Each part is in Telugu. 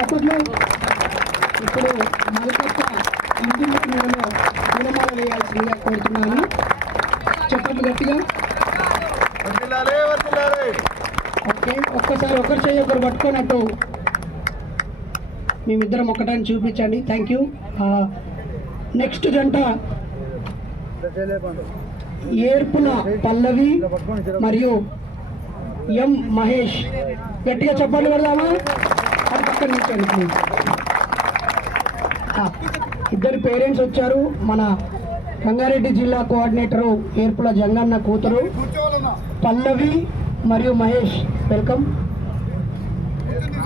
చప్పట్లు ఇప్పుడు మరికొత్త ఇంటిమేట్ మేడలో పూలమాల వేయాల్సిందిగా కోరుతున్నాను. చప్పట్లు గట్టిగా. ఓకే ఒక్కసారి ఒకరి చేయి ఒకరు పట్టుకున్నట్టు మేమిద్దరం ఒకటాన్ని చూపించండి. థ్యాంక్ యూ నెక్స్ట్ జంట ఏర్పుల పల్లవి మరియు ఎం మహేష్. గట్టిగా చెప్పండి పెడదామా ఇద్దరు పేరెంట్స్ వచ్చారు. మన రంగారెడ్డి జిల్లా కోఆర్డినేటరు ఏర్పుల జంగన్న కూతురు. పల్లవి మరియు మహేష్. వెల్కమ్.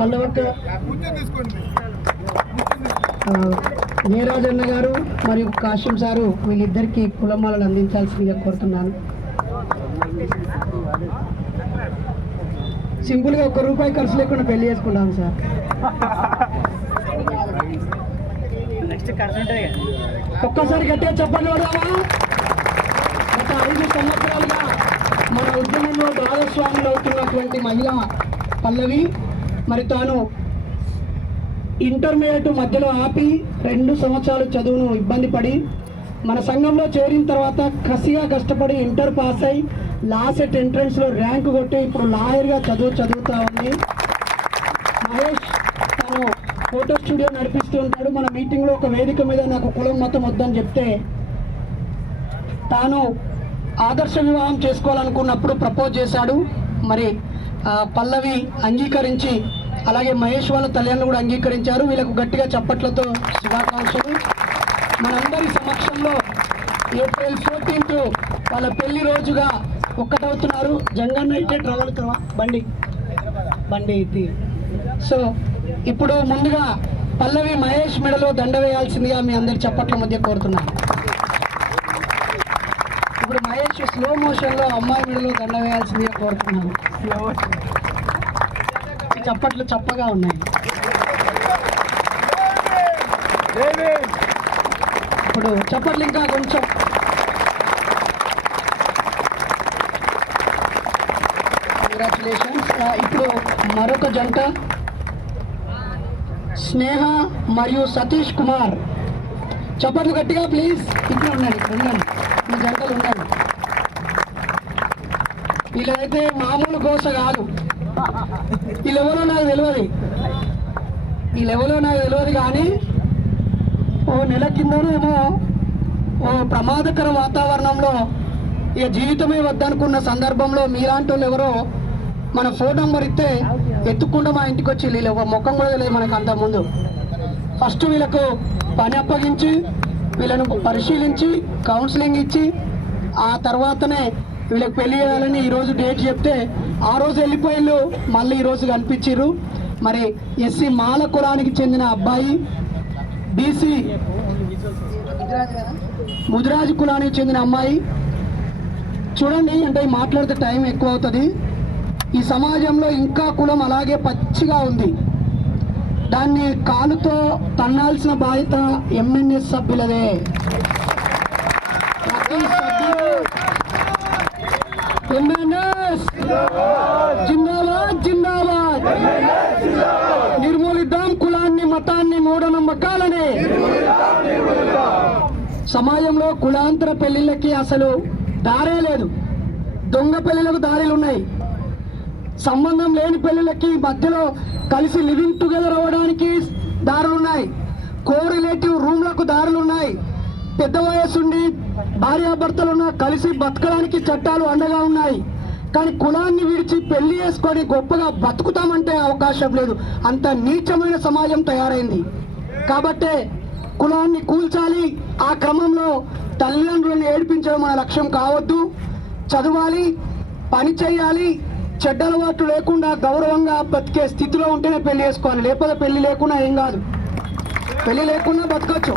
పల్లవక్క. కూర్చొని నీరాజన్న గారు మరియు కాశ్యం సారు వీళ్ళిద్దరికీ కులమాలను అందించాల్సిందిగా కోరుతున్నాను. సింపుల్గా ఒక్క రూపాయి ఖర్చు లేకుండా పెళ్ళి చేసుకుంటాను సార్. ఒక్కసారి గట్టిగా చెప్పండి గత ఐదు సంవత్సరాలుగా మన ఉద్యమంలో భాగస్వాములు అవుతున్నటువంటి మహిళ పల్లవి మరి తాను ఇంటర్మీడియట్ మధ్యలో ఆపి రెండు సంవత్సరాలు చదువును ఇబ్బంది పడి మన సంఘంలో చేరిన తర్వాత కసిగా కష్టపడి ఇంటర్ పాస్ అయి లాస్ట్ ఎంట్రన్స్లో ర్యాంక్ కొట్టి ఇప్పుడు లాయర్గా చదువు చదువుతూ ఉంది. మహేష్ తను ఫోటో స్టూడియో నడిపిస్తూ ఉంటాడు. మన మీటింగ్లో ఒక వేదిక మీద నాకు కులం మతం వద్దని చెప్తే తాను ఆదర్శ వివాహం చేసుకోవాలనుకున్నప్పుడు ప్రపోజ్ చేశాడు. మరి పల్లవి అంగీకరించి అలాగే మహేష్ వాళ్ళ తల్లిదండ్రులు కూడా అంగీకరించారు. వీళ్ళకు గట్టిగా చప్పట్లతో శుభాకాంక్షలు. మనందరి సమక్షంలో ఏప్రిల్ ఫోర్టీన్త్ వాళ్ళ పెళ్ళి రోజుగా ఒక్కటవుతున్నారు. జంగన్న అయితే ట్రావెల్ బండి. బండి ఇది. సో ఇప్పుడు ముందుగా పల్లవి మహేష్ మెడలో దండ వేయాల్సిందిగా మీ అందరి చప్పట్ల మధ్య కోరుతున్నాను. ఇప్పుడు మహేష్ స్లో మోషన్లో అమ్మాయి మెడలో దండ వేయాల్సిందిగా కోరుతున్నాను. చప్పట్లు చప్పగా ఉన్నాయి. ఇప్పుడు చప్పట్లు ఇంకా కొంచెం కంగ్రాచులేషన్స్ uh, ఇప్పుడు మరొక జంట. స్నేహ మరియు సతీష్ కుమార్. చప్పట్లు గట్టిగా ప్లీజ్ ఇక్కడ ఉండండి ఉండండి. మీ జంటలు ఉండండి. వీళ్ళైతే మామూలు కోస కాదు. వీళ్ళెవరో నాకు తెలియదు. వీళ్ళెవరో నాకు తెలియదు కానీ ఓ నెల కిందనేమో ఓ ప్రమాదకర వాతావరణంలో ఇక జీవితమే వద్దనుకున్న సందర్భంలో మీలాంటి వాళ్ళు ఎవరో మన ఫోన్ నెంబర్ ఇస్తే ఎత్తుకుండా మా ఇంటికి వచ్చి వీళ్ళు ఒక ముఖం కూడా లేదు మనకు అంత ముందు. ఫస్ట్ వీళ్ళకు పని అప్పగించి వీళ్ళను పరిశీలించి కౌన్సిలింగ్ ఇచ్చి ఆ తర్వాతనే వీళ్ళకి పెళ్ళి చేయాలని ఈరోజు డేట్ చెప్తే ఆ రోజు వెళ్ళిపోయిళ్ళు మళ్ళీ ఈరోజు కనిపించారు మరి ఎస్సీ మాల కులానికి చెందిన అబ్బాయి బీసీ ముదిరాజు కులానికి చెందిన అమ్మాయి. చూడండి అంటే మాట్లాడితే టైం ఎక్కువ అవుతుంది. ఈ సమాజంలో ఇంకా కులం అలాగే పచ్చిగా ఉంది. దాన్ని కాలుతో తన్నాల్సిన బాధ్యత ఎంఎన్ఎస్ సభ్యులదే. ఎంఎన్ఎస్ జిందాబాద్. జిందాబాద్ నిర్మూలిద్దాం కులాన్ని మతాన్ని మూఢనమ్మకాలని. సమాజంలో కులాంతర పెళ్ళిళ్ళకి అసలు దారే లేదు. దొంగ పెళ్ళిలకు దారిలు ఉన్నాయి సంబంధం లేని పిల్లలకి మధ్యలో కలిసి లివింగ్ టుగెదర్ అవ్వడానికి దారులు ఉన్నాయి. కో రిలేటివ్ రూమ్లకు దారులు ఉన్నాయి. పెద్ద వయస్సుండి భార్యాభర్తలున్న కలిసి బతకడానికి చట్టాలు అండగా ఉన్నాయి. కానీ కులాన్ని విడిచి పెళ్ళి చేసుకొని గొప్పగా బతుకుతామంటే అవకాశం లేదు. అంత నీచమైన సమాజం తయారైంది. కాబట్టే కులాన్ని కూల్చాలి. ఆ క్రమంలో తల్లిదండ్రులను ఏడిపించడం మన లక్ష్యం కావద్దు. చదవాలి పని చేయాలి చెడ్డ అలవాట్లు లేకుండా గౌరవంగా బతికే స్థితిలో ఉంటేనే పెళ్ళి చేసుకోవాలి. లేకపోతే పెళ్ళి లేకుండా ఏం కాదు. పెళ్ళి లేకుండా బతకచ్చు.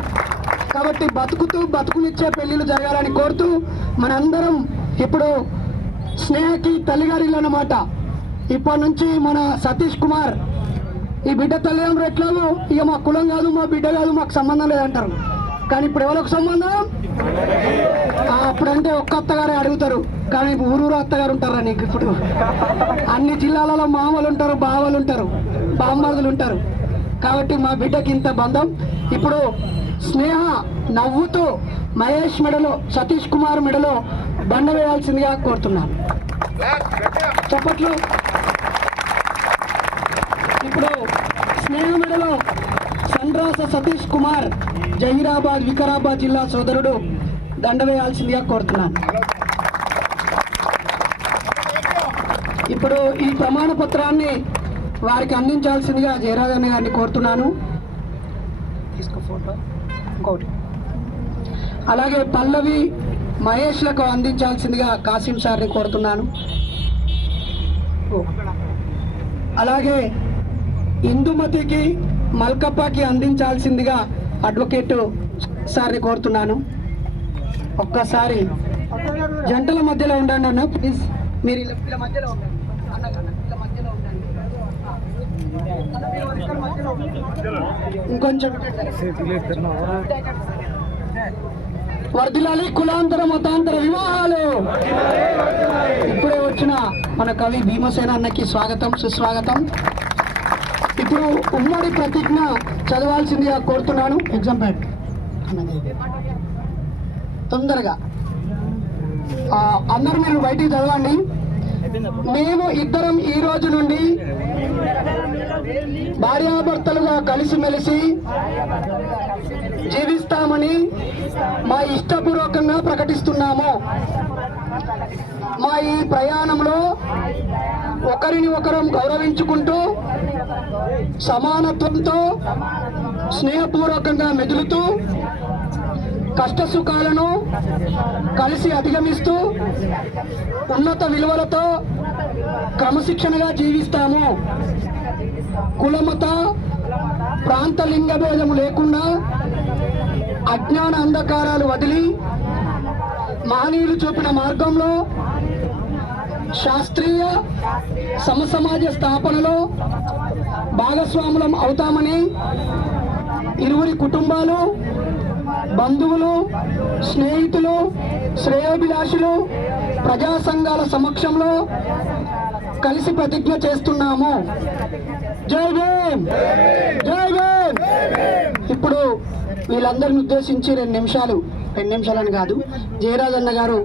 కాబట్టి బతుకుతూ బతుకునిచ్చే పెళ్ళిలు జరగాలని కోరుతూ మనందరం ఇప్పుడు స్నేహకి తల్లిగారిల్లు అన్నమాట ఇప్పటి నుంచి మన సతీష్ కుమార్ ఈ బిడ్డ తల్లిదండ్రులు ఎట్లాగో ఇక మా కులం కాదు మా బిడ్డ కాదు మాకు సంబంధం లేదంటారు. కానీ ఇప్పుడు ఎవరికి సంబంధం? అప్పుడంటే ఒక్క అత్తగారే అడుగుతారు. కానీ ఊరూరు అత్తగారు ఉంటారా నీకు ఇప్పుడు? అన్ని జిల్లాలలో మామలు ఉంటారు బావలు ఉంటారు బామ్మర్దులు ఉంటారు. కాబట్టి మా బిడ్డకి ఇంత బంధం. ఇప్పుడు స్నేహ నవ్వుతూ మహేష్ మెడలో సతీష్ కుమార్ మెడలో బండ వేయాల్సిందిగా కోరుతున్నాను. చప్పట్లు ఇప్పుడు స్నేహ మెడలో సండ్రాస సతీష్ కుమార్ జహీరాబాద్ వికారాబాద్ జిల్లా సోదరుడు దండ వేయాల్సిందిగా కోరుతున్నాను. ఇప్పుడు ఈ ప్రమాణ పత్రాన్ని వారికి అందించాల్సిందిగా జయరాజన్న గారిని కోరుతున్నాను. తీసుకో ఫోటో. ఇంకోటి అలాగే పల్లవి మహేష్లకు అందించాల్సిందిగా కాసిం సార్ని కోరుతున్నాను. అలాగే ఇందుమతికి మల్కప్పకి అందించాల్సిందిగా అడ్వకేట్ సార్ని కోరుతున్నాను. ఒక్కసారి జంటల మధ్యలో ఉండండి అన్న ప్లీజ్. మీరు ఇలా మధ్యలో ఉండండి. ఇంకొంచెం వర్ధిలాలి కులాంతర మతాంతర వివాహాలు. ఇప్పుడే వచ్చిన మన కవి భీమసేన అన్నకి స్వాగతం సుస్వాగతం. ఇప్పుడు ఉమ్మడి ప్రతిజ్ఞ చదవాల్సిందిగా కోరుతున్నాను. ఎగ్జామ్ ప్యాడ్ తొందరగా. అందరూ మీరు బయటికి చదవండి. మేము ఇద్దరం ఈ రోజు నుండి భార్యాభర్తలుగా కలిసిమెలిసి జీవిస్తామని మా ఇష్టపూర్వకంగా ప్రకటిస్తున్నాము. మా ఈ ప్రయాణంలో ఒకరిని ఒకరం గౌరవించుకుంటూ సమానత్వంతో స్నేహపూర్వకంగా మెదులుతూ కష్ట సుఖాలను కలిసి అధిగమిస్తూ ఉన్నత విలువలతో క్రమశిక్షణగా జీవిస్తాము. కులమత ప్రాంత లింగ భేదము లేకుండా అజ్ఞాన అంధకారాలు వదిలి మహనీయులు చూపిన మార్గంలో శాస్త్రీయ సమసమాజ స్థాపనలో భాగస్వాములం అవుతామని ఇరువురి కుటుంబాలు బంధువులు స్నేహితులు శ్రేయోభిలాషులు ప్రజా సంఘాల సమక్షంలో కలిసి ప్రతిజ్ఞ చేస్తున్నాము. జై భీమ్! జై భీమ్! ఇప్పుడు వీళ్ళందరిని ఉద్దేశించి రెండు నిమిషాలు రెండు నిమిషాలని కాదు జయరాజన్న గారు